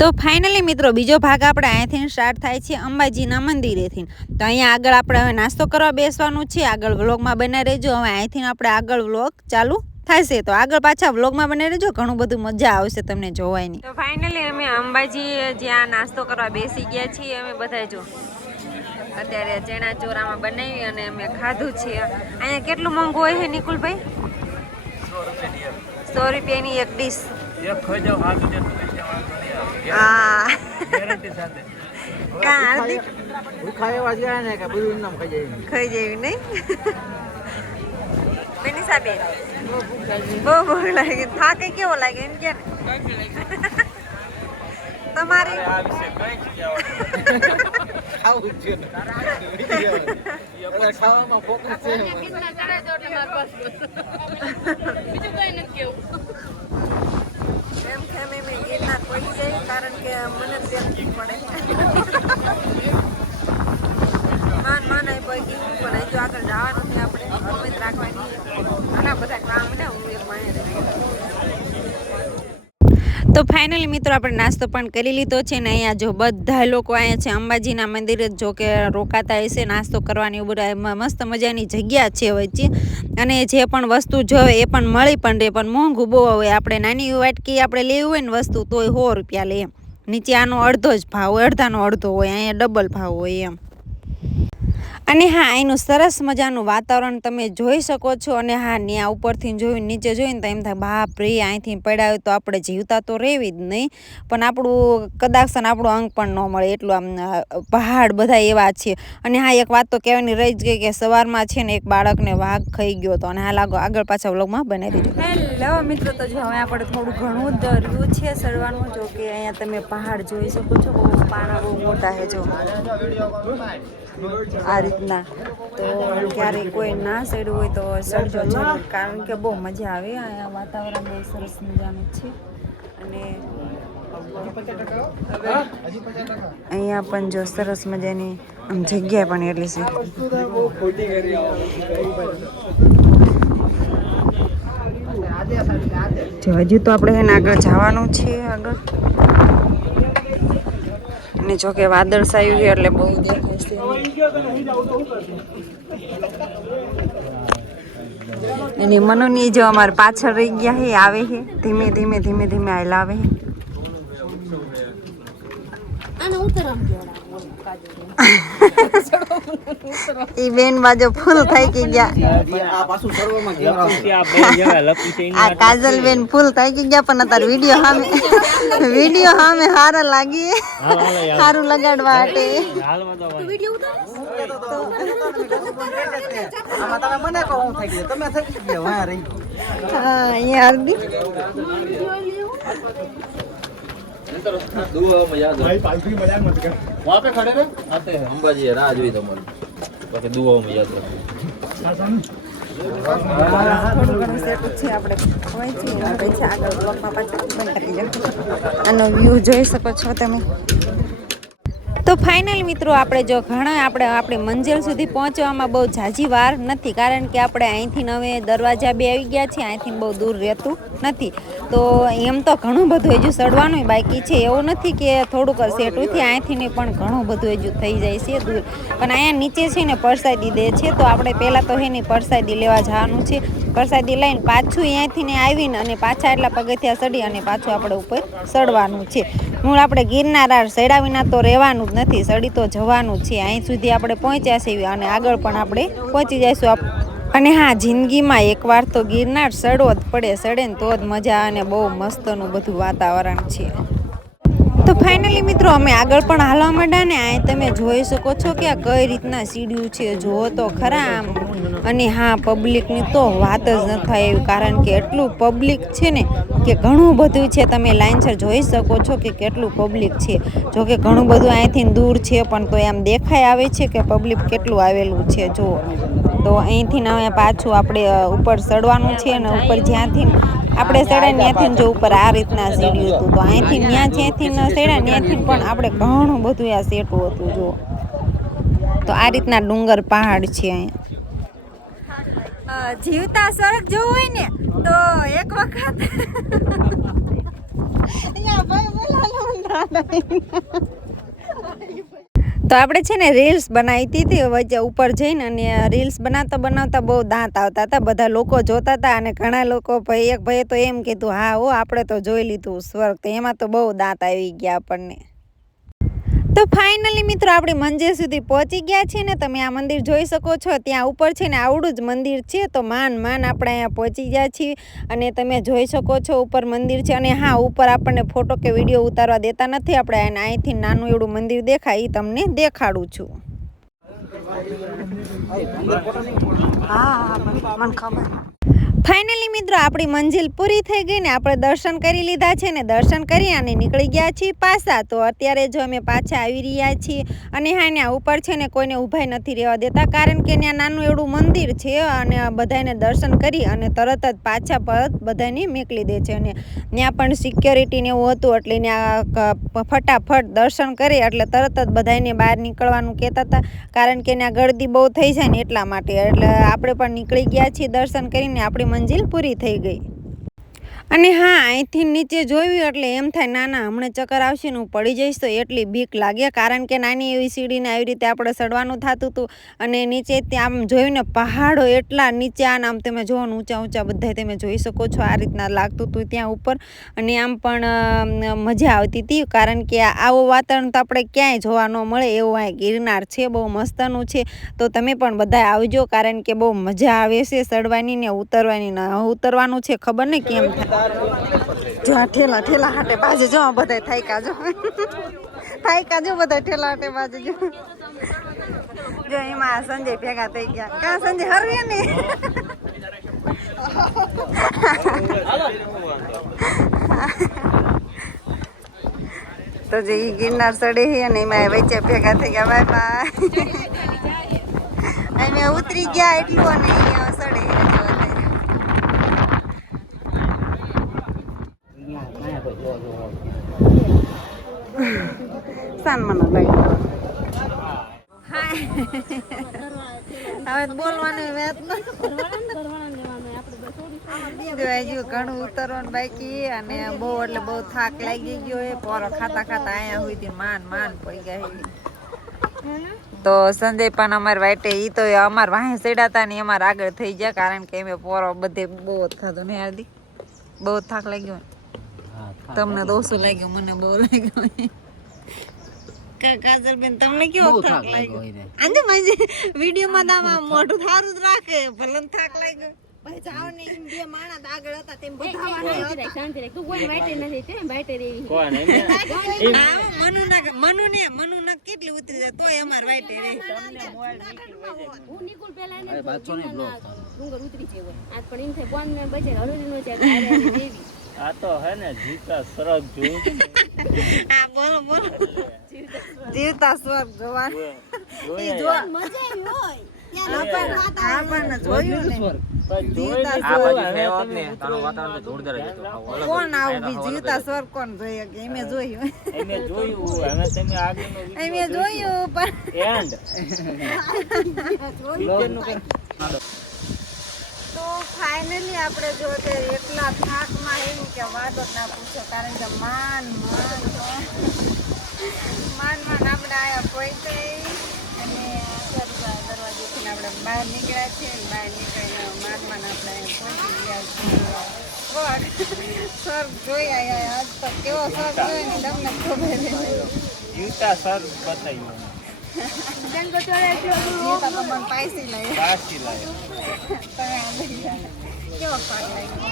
તો ફાઇનલી મિત્રો બીજો ભાગ આપણે અહીંથી સ્ટાર્ટ થાય છે અંબાજીના મંદિરેથી. તો અહીંયા આગળ આપણે હવે નાસ્તો કરવા બેસવાનું છે. આગળ વ્લોગમાં બને રહેજો. હવે અહીંથી આપણે આગળ વ્લોગ ચાલુ થશે તો આગળ પાછા વ્લોગમાં બને રહેજો. ઘણું બધું મજા આવશે તમને જોવાની. તો ફાઇનલી અમે અંબાજી જ્યાં નાસ્તો કરવા બેસી ગયા છીએ અમે બધા. જો અત્યારે ચણા ચોરામાં બનાવી અને અમે ખાધું છે. અહીંયા કેટલું મોંઘું હોય છે નિકુલભાઈ? 100 રૂપિયાની એક ડીશ. ખાઈ જાય નહીં બેની સાહેબ? બહુ ભૂખ લાગે. થાકે કેવો લાગે એમ કે તમારે એમ કે અમે ગિરનાર પડી જાય કારણ કે મને પડે માન આવી પડી પણ હજુ આગળ જવાનું છે. આપણે ઉમેદ રાખવાની ઘણા બધા કામ ને હું એક માને. તો ફાઇનલી મિત્રો આપણે નાસ્તો પણ કરી લીધો છે ને અહીંયા જો બધા લોકો અહીંયા છે અંબાજીના મંદિરે જો કે રોકાતા હશે નાસ્તો કરવાની. બધા મસ્ત મજાની જગ્યા છે વચ્ચે અને જે પણ વસ્તુ જોવે એ પણ મળી પણ રહે પણ મોંઘું બહુ હોય. આપણે નાની વાટકી આપણે લેવી હોય ને વસ્તુ તોય 100 રૂપિયા લે એમ. નીચે આનો અડધો જ ભાવ હોય, અડધાનો અડધો હોય, અહીંયા ડબલ ભાવ હોય એમ. અને હા એનું સરસ મજાનું વાતાવરણ તમે જોઈ શકો છો. અને હા ત્યાં ઉપરથી જોઈને નીચે જોઈને તો એમ થાય બાપ રે અહીંથી પડ્યા હોય તો આપણે જીવતા તો રહેવી જ નહીં પણ આપણું કદાચ આપણું અંગ પણ ન મળે એટલું આમ પહાડ બધા એવા છે. અને હા એક વાત તો કહેવાની રહી જ ગઈ કે સવારમાં છે ને એક બાળકને વાઘ ખાઈ ગયો હતો. અને હા લાગો આગળ પાછા વ્લોગમાં બનાવી દીધું. હેલો મિત્રો, તો જો હવે આપણે થોડું ઘણું જ રહ્યું છે ચડવાનું. જો કે અહીંયા તમે પહાડ જોઈ શકો છો. બહુ પાણા બહુ મોટા છે જો આ રીતના. તો ક્યારેય કોઈ ના ચડ્યું હોય તો ચડજો જરૂર કારણ કે બહુ મજા આવે. અહીંયા વાતાવરણ બહુ સરસ મજાનું છે. અને અહીંયા પણ જો સરસ મજાની આમ જગ્યા પણ એટલી છે. હજુ તો આપણે એને આગળ જવાનું છે આગળ. અને જો કે વાદળ છાયું છે એટલે બહુ દેખાશે. એની મનુની જો અમારે પાછળ રહી ગયા હે આવે છે ધીમે ધીમે ધીમે ધીમે આયલા આવે એ બેન બાજુ ફૂલ થઈ ગયા. આ કાજલ બેન ફૂલ થઈ ગયા પણ અત્યારે વિડીયો સામે હારા લાગી સારું લગાડવા માટે. वहाँ पे खड़े रहे आते हैं अंबाजी है राह जोई तुम्हारी बाकी दुआओं में याद रखो. આનો વ્યૂ જોઈ શકો છો તમે. તો ફાઇનલ મિત્રો આપણે જો ઘણા આપણી મંજિલ સુધી પહોંચવામાં બહુ ઝાઝી વાર નથી કારણ કે આપણે અહીંથી હવે દરવાજા બે આવી ગયા છીએ. અહીંથી બહુ દૂર રહેતું નથી. તો એમ તો ઘણું બધું હજુ ચડવાનું બાકી છે. એવું નથી કે થોડુંક સેટુંથી અહીંથી પણ ઘણું બધું હજુ થઈ જાય છે દૂર. પણ અહીંયા નીચે છે ને પરસાદી દે છે તો આપણે પહેલાં તો એની પરસાદી લેવા જવાનું છે. પરસાદી લઈને પાછું અહીંથી આવીને અને પાછા એટલા પગથિયા ચડી અને પાછું આપણે ઉપર ચડવાનું છે. મૂળ આપણે ગિરનાર ચડ્યા વિના તો રહેવાનું જ નથી. ચડી તો જવાનું જ છે. અહીં સુધી આપણે પહોંચ્યા છીએ અને આગળ પણ આપણે પહોંચી જઈશું. અને હા જિંદગીમાં એકવાર તો ગિરનાર ચડવો જ પડે. ચડે ને તો જ મજા અને બહુ મસ્તનું બધું વાતાવરણ છે. તો ફાઇનલી મિત્રો અમે આગળ પણ હાલવા માંડ્યા ને અહીં તમે જોઈ શકો છો કે આ કઈ રીતના સીડ્યું છે જુઓ તો ખરા આમ. અને હા પબ્લિકની તો વાત જ ન થાય એવી કારણ કે એટલું પબ્લિક છે ને કે ઘણું બધું છે. તમે લાઈનસર જોઈ શકો છો કે કેટલું પબ્લિક છે. જો કે ઘણું બધું અહીંથી દૂર છે પણ તો એમ દેખાય આવે છે કે પબ્લિક કેટલું આવેલું છે જુઓ. તો અહીંથી હવે પાછું આપણે ઉપર ચડવાનું છે અને ઉપર જ્યાંથી આપણે ચડ્યા ત્યાંથી જો ઉપર આ રીતના સીડ્યું હતું. તો અહીંથી જ્યાંથી ચડ્યા ત્યાંથી પણ આપણે ઘણું બધું આ સેટું હતું જુઓ. તો આ રીતના ડુંગર પહાડ છે અહીંયા. જીવતા સ્વર્ગ જોવું હોય ને તો એક વખત અહીંયા ભાઈ બોલાવો તો આપણે છે ને રીલ્સ બનાવી હતી વચ્ચે ઉપર જઈને, અને રીલ્સ બનાવતા બનાવતા બહુ દાંત આવતા હતા. બધા લોકો જોતા હતા અને ઘણા લોકો એક ભાઈએ તો એમ કીધું હા હો આપણે તો જોઈ લીધું સ્વર્ગ. તો એમાં તો બહુ દાંત આવી ગયા આપણને. તો ફાઇનલી મિત્રો આપણે મંદિર સુધી પહોંચી ગયા છીએ ને. તમે આ મંદિર જોઈ શકો છો. ત્યાં ઉપર છે ને આવડું જ મંદિર છે. તો માન આપણે અહીંયા પહોંચી ગયા છીએ અને તમે જોઈ શકો છો ઉપર મંદિર છે. અને હા, ઉપર આપણને ફોટો કે વિડીયો ઉતારવા દેતા નથી. આપણે અહીંથી નાનું એવડું મંદિર દેખાય એ તમને દેખાડું છું. હા મને ખબર. ફાઇનલી મિત્રો આપણી મંજિલ પૂરી થઈ ગઈ ને આપણે દર્શન કરી લીધા છે ને. દર્શન કરી અને નીકળી ગયા છીએ પાછા. તો અત્યારે જો અમે પાછા આવી રહ્યા છીએ અને હા ત્યાં ઉપર છે ને કોઈને ઊભા નથી રહેવા દેતા, કારણ કે ત્યાં નાનું એવડું મંદિર છે અને બધાને દર્શન કરી અને તરત જ પાછા પરત બધાને મોકલી દે છે. અને ત્યાં પણ સિક્યોરિટી ને એવું હતું એટલે ત્યાં ફટાફટ દર્શન કરી એટલે તરત જ બધાને બહાર નીકળવાનું કહેતા હતા, કારણ કે ત્યાં ગળદી બહુ થઈ જાય ને એટલા માટે. એટલે આપણે પણ નીકળી ગયા છીએ દર્શન કરીને. આપણી મંજિલ પૂરી થઈ ગઈ. અને હા, અહીંથી નીચે જોયું એટલે એમ થાય ના ના હમણાં ચક્કર આવશે ને હું પડી જઈશ, તો એટલી બીક લાગે, કારણ કે નાની એવી સીડીને આવી રીતે આપણે ચડવાનું થતું હતું. અને નીચે ત્યાં આમ જોયું ને પહાડો એટલા નીચે આમ તમે જોવો ને ઊંચા ઊંચા બધા તમે જોઈ શકો છો. આ રીતના લાગતું હતું ત્યાં ઉપર. અને આમ પણ મજા આવતી હતી, કારણ કે આવું વાતાવરણ તો આપણે ક્યાંય જોવા ન મળે એવું અહીં ગિરનાર છે. બહુ મસ્તનું છે. તો તમે પણ બધા આવજો, કારણ કે બહુ મજા આવે છે ચડવાની ને ઉતરવાની. ઉતરવાનું છે ખબર ને કેમ થાય. જો આ ઠેલા હાટે બાજુ જો બધા થાયકા જો બધા ઠેલા હાટે બાજુ જો એમાં સંજય ભેગા થઈ ગયા. કા સંજય હરવે ને તો જે ઈ ગિરનાર ચડે છે અને એમાં વચ્ચે ભેગા થઈ ગયા. Bye bye. અમે ઉતરી ગયા એટલું અને અહીંયા ચડે સાન મને લાગ્યું. હવે બોલવાની હજુ ઘણું ઉતરવાનું બાકી અને બહુ એટલે બહુ થાક લાગી ગયો એ. પોરો ખાતા ખાતા અહીંયા સુધી માન પડી ગયા. તો સંજય પણ અમારે વાઈટે ઈ તો અમારે વાહે ચડ્યા ને અમારે આગળ થઈ ગયા, કારણ કે અમે પોરો બધે બહુ જ ખાધું ને યાદી. બહુ થાક લાગ્યો. તમને તો ઓછું લાગ્યું, મને બહુ લાગ્યું. કાજલબેન તમને કેવો થાક લાગ્યો? આંજો માજે વિડિયોમાં દામાં મોઢું થારું જ રાખે, ભલે થાક લાગ્યો. ભાઈ જાવ ને એમ બે માણસ આગળ હતા તેમ બધા શાંતિ રાખ. તું કોઈ વાઈટે નથી તે વાઈટે રહી. કોણ મનુ ના કેટલી ઉતરી જાય તોય અમાર વાઈટે રહી. હું નિકુલ પેલા એને ડુંગર ઉતરી જેવો આજ પણ એમ થાય કોણ ને બચે હરુરી નો છે દેવી. આ તો હે ને જીવતા સ્વર્ગ જોયું. આ બોલો જીવતા સ્વર્ગ જોવાનું. ઈ જો મજા આવી હોય. જોયું ને કોણ આવું બી જીવતા સ્વર્ગ કોણ જોઈએ કે એમે જોયું હવે તમે આગળનો એમે જોયું પણ તો ફાઇનલી આપણે જો એટલા થાકમાં એમ કે વાતો ના પૂછો, કારણ કે માન આપણે આયા પહોંચે અને દરવાજેથી આપણે બહાર નીકળ્યા છીએ. બહાર નીકળીને માન આપણે પહોંચી ગયા છીએ. સ્વર્ગ જોઈ આવ્યા. આજ તો કેવો સ્વર્ગ જોઈ ને તમને ખબર જીવતા સ્વર્ગ બતાવ્યો.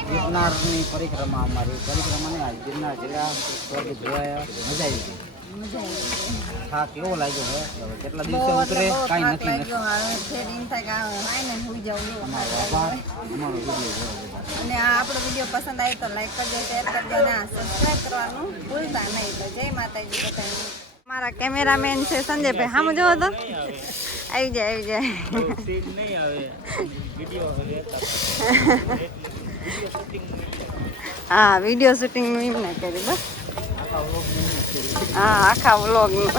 ગિરનારની પરિક્રમા અમારી પરિક્રમા ને ગિરનાર જિલ્લા સ્વર્ગ જોયા. મજા આવી ગઈ. થાક કેવો લાગ્યો હવે કેટલા દિવસે ઉતરે કાંઈ નથી. અને આ આપણો વિડીયો પસંદ આવે તો લાઈક કરજો, શેર કરજો અને સબસ્ક્રાઈબ કરવાનું ભૂલતા નહીં. તો જય માતાજી બધાને. મારા કેમેરામેન છે સંજયભાઈ, સામે જોવો તો આવી જાય. હા વિડીયો શૂટિંગ નું એમ ના કર્યું બસ. હા આખા વ્લોગનું.